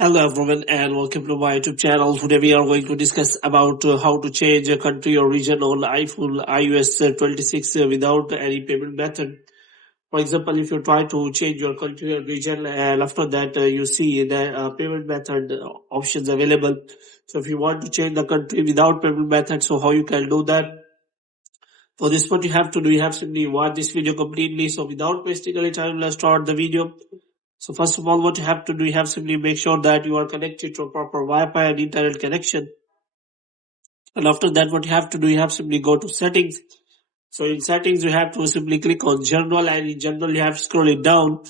Hello everyone and welcome to my YouTube channel. Today we are going to discuss about how to change a country or region on iPhone iOS 26 without any payment method. For example, if you try to change your country or region and after that you see the payment method options available. So if you want to change the country without payment method, so how you can do that? For this, what you have to do, you have simply watch this video completely. So without wasting any time, let's start the video. So first of all, what you have to do, you have simply make sure that you are connected to a proper Wi-Fi and internet connection. And after that, what you have to do, you have simply go to settings. So in settings, you have to simply click on general, and in general, you have to scroll it down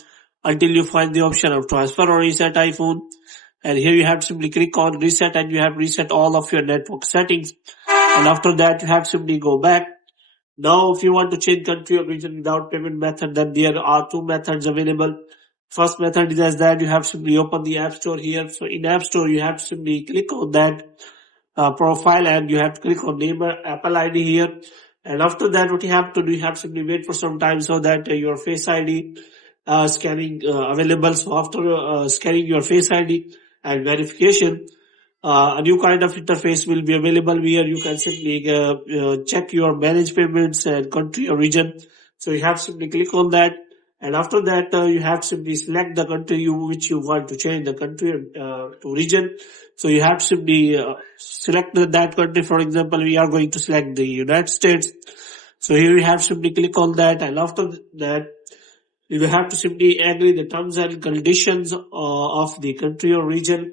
until you find the option of transfer or reset iPhone. And here you have to simply click on reset, and you have reset all of your network settings. And after that, you have to simply go back. Now, if you want to change country or region without payment method, then there are two methods available. First method is as that you have to simply open the App Store here. So in App Store, you have to simply click on that profile and you have to click on name Apple ID here. And after that, what you have to do, you have to simply wait for some time so that your Face ID scanning available. So after scanning your Face ID and verification, a new kind of interface will be available where you can simply check your manage payments and country or region. So you have to simply click on that. And after that, you have to simply select the country which you want to change the country to region. So you have to simply select that country. For example, we are going to select the United States. So here you have to simply click on that. And after that, you will have to simply agree the terms and conditions of the country or region.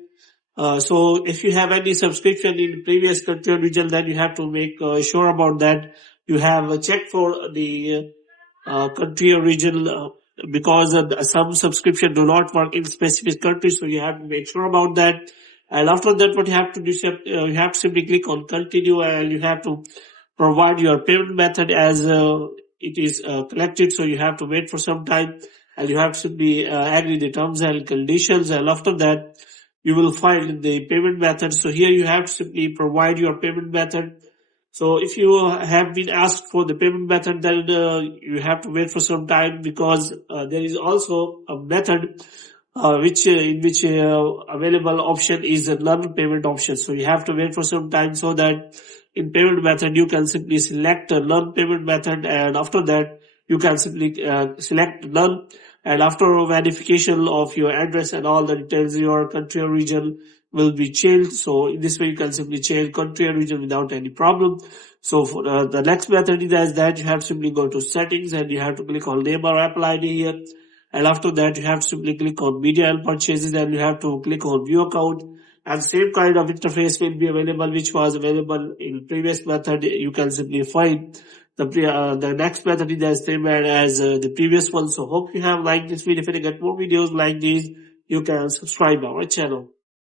So if you have any subscription in previous country or region, then you have to make sure about that. You have a check for the country or region because some subscription do not work in specific countries. So you have to make sure about that. And after that, what you have to do, you have to simply click on continue and you have to provide your payment method as it is collected. So you have to wait for some time and you have to simply agree the terms and conditions. And after that, you will find the payment method. So here you have to simply provide your payment method. So if you have been asked for the payment method, then you have to wait for some time because there is also a method in which available option is a non-payment option. So you have to wait for some time so that in payment method you can simply select a non-payment method, and after that you can simply select none. And after verification of your address and all the details, your country or region will be changed. So in this way, you can simply change country or region without any problem. So for the next method is that you have to simply go to settings and you have to click on name or Apple ID here. And after that, you have to simply click on media and purchases and you have to click on view account. And same kind of interface will be available, which was available in previous method. You can simply find the next method is the same as the previous one. So hope you have liked this video. If you get more videos like these, you can subscribe our channel.